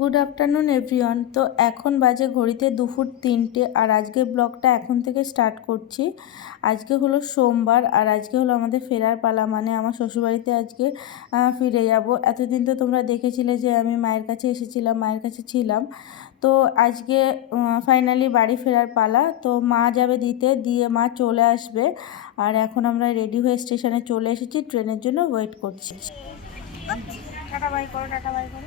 Good afternoon, everyone. তো এখন বাজে ঘড়িতে দুপুর তিনটে, আর আজকে ব্লগটা এখন থেকে স্টার্ট করছি। আজকে হলো সোমবার, আর আজকে হলো আমাদের ফেরার পালা। মানে আমার শ্বশুরবাড়িতে আজকে ফিরে যাব। এতদিন তো তোমরা দেখেছিলে যে আমি মায়ের কাছে এসেছিলাম, মায়ের কাছে ছিলাম। তো আজকে ফাইনালি বাড়ি ফেরার পালা। তো মা যাবে দিতে, দিয়ে মা চলে আসবে। আর এখন আমরা রেডি হয়ে স্টেশনে চলে এসেছি। ট্রেনের জন্য ওয়েট করছি। টাটা বাই করো, টাটা বাই করো।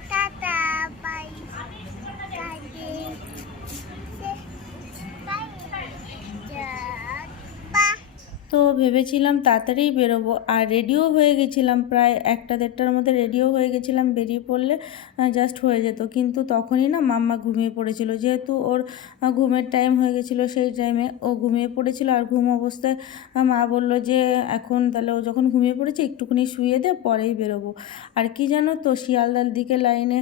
তো ভেবেছিলাম তাড়াতাড়ি বেরোবো। আর রেডিও হয়ে গেছিলাম প্রায় একটা দেড়টার মধ্যে রেডিও হয়ে গেছিলাম, বেরিয়ে পড়লে জাস্ট হয়ে যেত। কিন্তু তখনই না মাম্মা ঘুমিয়ে পড়েছিল। যেহেতু ওর ঘুমের টাইম হয়ে গেছিল সেই টাইমে ও ঘুমিয়ে পড়েছিল। আর ঘুম অবস্থায় মা বলল যে, এখন তাহলে ও যখন ঘুমিয়ে পড়েছে, একটুখানি শুয়ে দে, পরেই বেরোবো। আর কি জানো তো, শিয়ালদার দিকে লাইনে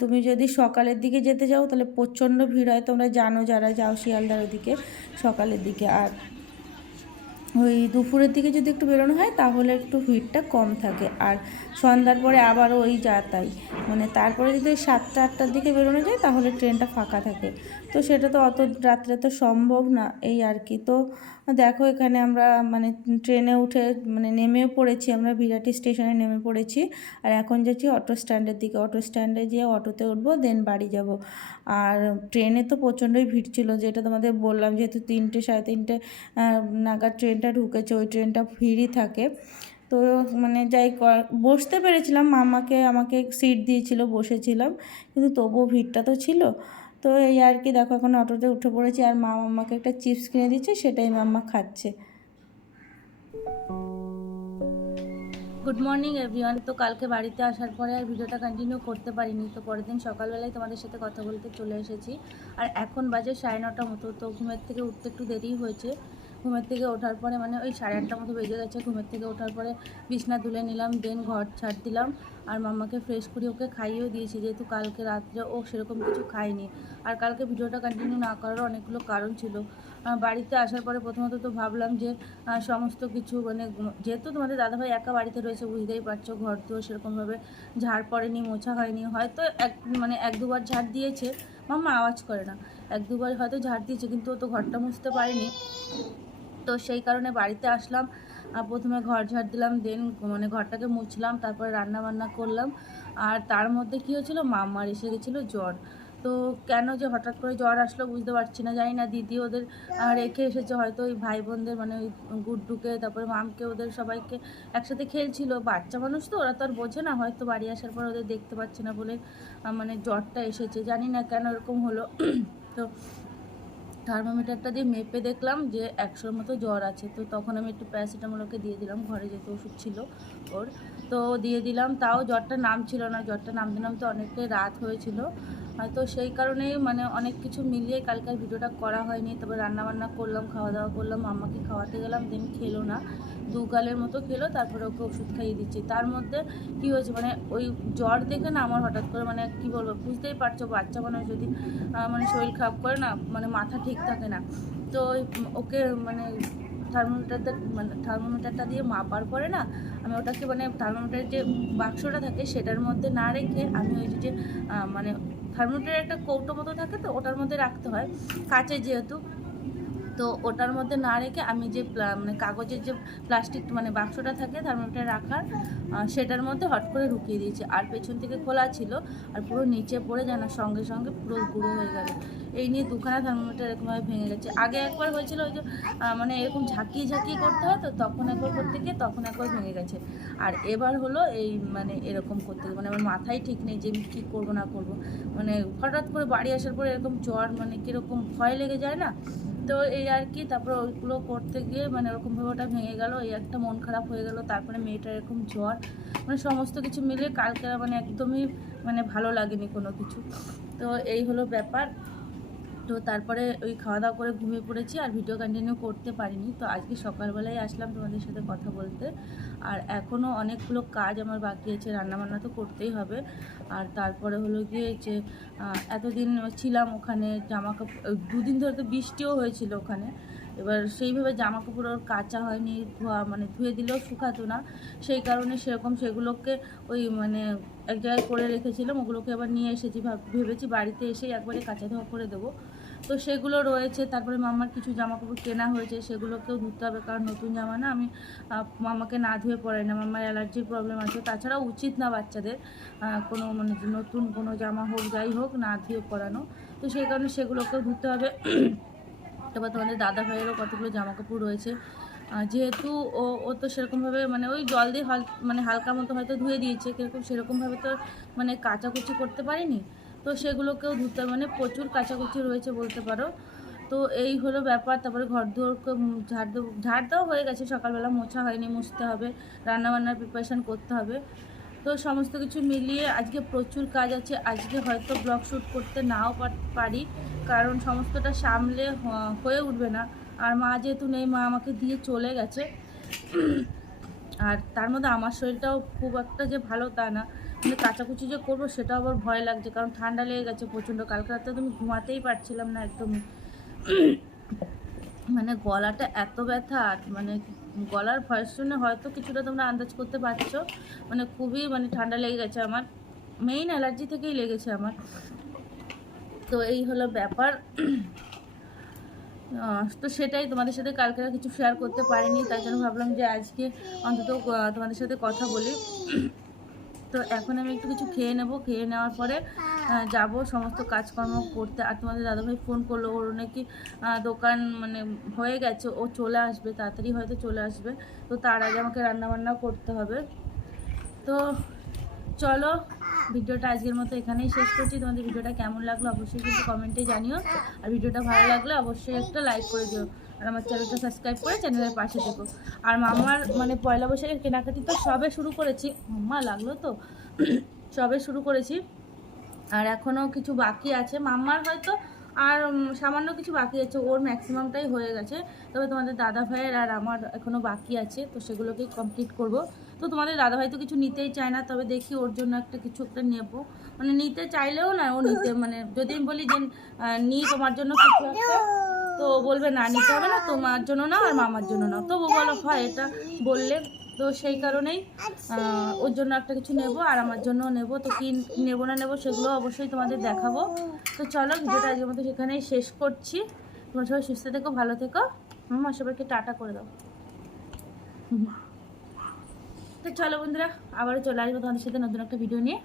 তুমি যদি সকালের দিকে যেতে যাও, তাহলে প্রচণ্ড ভিড় হয়। তোমরা জানো যারা যাও শিয়ালদার ওদিকে সকালের দিকে। আর ওই দুপুরের দিকে যদি একটু বেরোনো হয়, তাহলে একটু ভিড়টা কম থাকে। আর সন্ধ্যার পরে আবার ওই যা তাই মানে তারপরে যদি ওই সাতটা, আটটার দিকে বেরোনো যায়, তাহলে ট্রেনটা ফাঁকা থাকে। তো সেটা তো অত রাত্রে তো সম্ভব না, এই আর কি। তো দেখো এখানে আমরা মানে ট্রেনে উঠে মানে নেমেও পড়েছি, আমরা বিরাটি স্টেশনে নেমে পড়েছি। আর এখন যাচ্ছি অটো স্ট্যান্ডের দিকে। অটো স্ট্যান্ডে গিয়ে অটোতে উঠবো দেন বাড়ি যাব। আর ট্রেনে তো প্রচণ্ডই ভিড় ছিল, যেটা তোমাদের বললাম যেহেতু তিনটে, সাড়ে তিনটে নাগাদ ট্রেনটা ঢুকেছে, ওই ট্রেনটা ভিড়ই থাকে। তো মানে যাই বসতে পেরেছিলাম, মামাকে আমাকে সিট দিয়েছিল, বসেছিলাম। কিন্তু তবুও ভিড়টা তো ছিল। তো এই আর কি দেখো, এখন অটোতে উঠে পড়েছি আর মা মাম্মাকে একটা চিপস কিনে দিচ্ছে, সেটাই মাম্মা খাচ্ছে। গুড মর্নিং এভরিওয়ান তো কালকে বাড়িতে আসার পরে আর ভিডিওটা কন্টিনিউ করতে পারিনি। তো পরের দিন সকালবেলায় তোমাদের সাথে কথা বলতে চলে এসেছি। আর এখন বাজে সাড়ে নটা মতো, তো ঘুমের থেকে উঠতে একটু দেরি হয়েছে। ঘুমের থেকে ওঠার পরে মানে ওই সাড়ে আটটা মতো বেজে গেছে, ঘুমের থেকে ওঠার পরে বিছনা তুলে নিলাম দেন ঘর ছাড় দিলাম। আর মাম্মাকে ফ্রেশ করে ওকে খাইয়েও দিয়েছি, যেহেতু কালকে রাত্রে ও সেরকম কিছু খায়নি। আর কালকে ভিডিওটা কন্টিনিউ না করার অনেকগুলো কারণ ছিল। বাড়িতে আসার পরে প্রথমত তো ভাবলাম যে সমস্ত কিছু মানে যেহেতু তোমাদের দাদাভাই একা বাড়িতে রয়েছে, বুঝতেই পারছ, ঘর তো সেরকমভাবে ঝাড় পড়েনি, মোছা হয়নি। হয়তো এক মানে এক দুবার ঝাড় দিয়েছে, মাম্মা আওয়াজ করে না। এক দুবার হয়তো ঝাড় দিয়েছে, কিন্তু ও তো ঘরটা মুছতে পারেনি। তো সেই কারণে বাড়িতে আসলাম। প্রথমে ঘর ঝাড় দিলাম দেন মানে ঘরটাকে মুছলাম, তারপরে রান্না বান্না করলাম। আর তার মধ্যে কী হয়েছিল মাম্মার এসে গেছিল জ্বর। তো কেন যে হঠাৎ করে জ্বর আসলো বুঝতে পারছি না, জানি না, দিদি ওদের রেখে এসেছে, হয়তো ওই ভাই বোনদের মানে ওই গুড্ডুকে, তারপরে মামকে, ওদের সবাইকে একসাথে খেলছিল। বাচ্চা মানুষ তো, ওরা তো আর বোঝে না, হয়তো বাড়ি আসার পর ওদের দেখতে পাচ্ছে না বলে মানে জ্বরটা এসেছে, জানি না কেন এরকম হলো। তো থার্মোমিটারটা দিয়ে মেপে দেখলাম যে একশোর মতো জ্বর আছে। তো তখন আমি একটু প্যারাসিটামলকে দিয়ে দিলাম, ঘরে যেহেতু ওষুধ ছিল ওর। তো দিয়ে দিলাম, তাও জ্বরটা নাম ছিল না, জ্বরটা নামতে নামতে অনেকটাই রাত হয়েছিল। তো সেই কারণেই মানে অনেক কিছু মিলিয়ে কালকার ভিডিওটা করা হয়নি। তারপর রান্নাবান্না করলাম, খাওয়া দাওয়া করলাম আমাকে খাওয়াতে গেলাম দিন খেলো না। দু গালের মতো খেলো, তারপরে ওকে ওষুধ খাইয়ে দিচ্ছি। তার মধ্যে কী হয়েছে মানে ওই জ্বর দেখে না আমার হঠাৎ করে মানে কী বলব, বুঝতেই পারছ, বাচ্চা মানুষ যদি মানে শরীর খারাপ করে না মানে মাথা ঠিক থাকে না। তো ওকে মানে থার্মোমিটারটা মানে থার্মোমিটারটা দিয়ে মাপার পরে না, আমি ওটাকে মানে থার্মোমিটারের যে বাক্সটা থাকে, সেটার মধ্যে না রেখে আমি ওই যে মানে থার্মোমিটারের একটা কৌটো মতো থাকে তো, ওটার মধ্যে রাখতে হয়। কাচের যেহেতু তো ওটার মধ্যে না রেখে আমি যে মানে কাগজের যে প্লাস্টিক মানে বাক্সটা থাকে থার্মোমিটার রাখার সেটার মধ্যে হট করে ঢুকিয়ে দিয়েছি। আর পেছন থেকে খোলা ছিল আর পুরো নিচে পড়ে যেন সঙ্গে সঙ্গে পুরো গুঁড়ো হয়ে গেল। এই নিয়ে দুখানা থার্মোমিটার এরকমভাবে ভেঙে গেছে। আগে একবার হয়েছিল ওই যে মানে এরকম ঝাঁকিয়ে ঝাঁকিয়ে করতে হয় তো তখন একবার করতে গিয়ে তখন একবার ভেঙে গেছে। আর এবার হলো এই মানে এরকম করতে মানে আমার মাথায় ঠিক নেই যে আমি কী করব না করব। মানে হঠাৎ করে বাড়ি আসার পরে এরকম জ্বর মানে কীরকম ভয় লেগে যায় না? তো এই আর কি, তারপর ওইগুলো করতে গিয়ে মানে ওরকমভাবে ওটা ভেঙে গেল, এই একটা মন খারাপ হয়ে গেল, তারপরে মেয়েটার এরকম জ্বর মানে সমস্ত কিছু মিলে কালকে মানে একদমই মানে ভালো লাগেনি কোনো কিছু। তো এই হলো ব্যাপার। তো তারপরে ওই খাওয়া দাওয়া করে ঘুমিয়ে পড়েছি আর ভিডিও কন্টিনিউ করতে পারিনি। তো আজকে সকালবেলায় আসলাম তোমাদের সাথে কথা বলতে। আর এখনও অনেকগুলো কাজ আমার বাকি আছে, রান্নাবান্না তো করতেই হবে। আর তারপরে হলো গিয়ে যে এতদিন ছিলাম ওখানে জামা কাপড় দুদিন ধরে তো বৃষ্টিও হয়েছিল ওখানে। এবার সেইভাবে জামা কাপড় ওর কাঁচা হয়নি, ধোয়া মানে ধুয়ে দিলেও শুকাতো না। সেই কারণে সেরকম সেগুলোকে ওই মানে এক জায়গায় করে রেখেছিলাম, ওগুলোকে আবার নিয়ে এসেছি, ভাব- ভেবেছি বাড়িতে এসেই একবারে কাঁচা ধোয়া করে দেবো। তো সেগুলো রয়েছে। তারপরে মামার কিছু জামা কাপড় কেনা হয়েছে, সেগুলোকেও ধুতে হবে, কারণ নতুন জামা না আমি মামাকে না ধুয়ে পরাই না। মামার অ্যালার্জির প্রবলেম আছে তাছাড়া উচিত না বাচ্চাদের কোনো মানে নতুন কোনো জামা হোক, যাই হোক, না ধুয়ে পরানো। তো সেই কারণে সেগুলোকেও ধুতে হবে। তারপর তোমাদের দাদা ভাইয়েরও কতগুলো জামা কাপড় রয়েছে যেহেতু ও ও তো সেরকমভাবে মানে ওই জল দিয়ে হাল মানে হালকা মতো হয়তো ধুয়ে দিয়েছে, কীরকম সেরকমভাবে তো মানে কাচাকুচি করতে পারিনি। তো সেগুলোকেও ধুতে মানে প্রচুর কাচাকুচি রয়েছে বলতে পারো। তো এই হলো ব্যাপার। তারপরে ঘর দুয়ারকে ঝাড় দেবো, ঝাড় দেওয়া হয়ে গেছে। সকালবেলা মোছা হয়নি, মুছতে হবে। রান্নাবান্নার প্রিপারেশান করতে হবে। তো সমস্ত কিছু মিলিয়ে আজকে প্রচুর কাজ আছে। আজকে হয়তো ব্লগ শ্যুট করতে নাও পারি কারণ সমস্তটা সামলে হয়ে উঠবে না। আর মা যেহেতু নেই, মা আমাকে দিয়ে চলে গেছে। আর তার মধ্যে আমার শরীরটাও খুব একটা যে ভালো তা না। মানে কাচাকুচি যে করব সেটাও আবার ভয় লাগছে, কারণ ঠান্ডা লেগে গেছে প্রচণ্ড। কালকে রাতে তো আমি ঘুমাতেই পারছিলাম না একদমই। মানে গলাটা এত ব্যথা, আর মানে গলার ভয়েস শুনে হয়তো কিছুটা তোমরা আন্দাজ করতে পারছ। মানে খুবই মানে ঠান্ডা লেগে গেছে আমার। মেইন অ্যালার্জি থেকেই লেগেছে আমার। তো এই হলো ব্যাপার। তো সেটাই তোমাদের সাথে কালকে কিছু শেয়ার করতে পারিনি তাই জন্য ভাবলাম যে আজকে অন্তত তোমাদের সাথে কথা বলি। তো এখন আমি একটু কিছু খেয়ে নেব। খেয়ে নেওয়ার পরে যাব, সমস্ত কাজকর্ম করতে। আর তোমাদের দাদাভাই ফোন করল, ওর নাকি দোকান মানে হয়ে গেছে, ও চলে আসবে, তাড়াতাড়ি হয়তো চলে আসবে। তো তার আগে আমাকে রান্নাবান্না করতে হবে। তো চলো ভিডিওটা আজকের মতো এখানেই শেষ করছি। তোমাদের ভিডিওটা কেমন লাগল অবশ্যই কিন্তু কমেন্টে জানিও। আর ভিডিওটা ভালো লাগলে অবশ্যই একটা লাইক করে দিও। আর আমার চ্যানেলটা সাবস্ক্রাইব করে চ্যানেলের পাশে থেকো। আর মামার মানে পয়লা বৈশাখের কেনাকাটি তো সবে শুরু করেছি। মাম্মা লাগল তো? সবে শুরু করেছি। আর এখনও কিছু বাকি আছে। মাম্মার হয়তো আর সামান্য কিছু বাকি আছে। ওর ম্যাক্সিমামটাই হয়ে গেছে। তবে তোমাদের দাদা ভাইয়ের আর আমার এখনও বাকি আছে। তো সেগুলোকেই কমপ্লিট করব। তো তোমাদের দাদা ভাই তো কিছু নিতেই চায় না, তবে দেখি ওর জন্য একটা কিছু একটা নেব। মানে নিতে চাইলেও না, ও নিতে মানে যদি আমি বলি যে নিই তোমার জন্য কিছু একটা, তো বলবে না, নিতে হবে না, তোমার জন্য না আর মামার জন্য না তো ও বলো হয় এটা বললে, তো সেই কারণেই ওর জন্য একটা কিছু নেব আর আমার জন্যও নেব। তো কি নেব না নেব সেগুলো অবশ্যই তোমাদের দেখাবো। তো চলো, ভিডিওটা আজকের মতো সেখানেই শেষ করছি। তোমরা সবাই সুস্থ থেকো, ভালো থেকো। মামা, সবাইকে টাটা করে দাও। তো চলো বন্ধুরা আবারও চলে আসব তোমাদের সাথে নতুন একটা ভিডিও নিয়ে।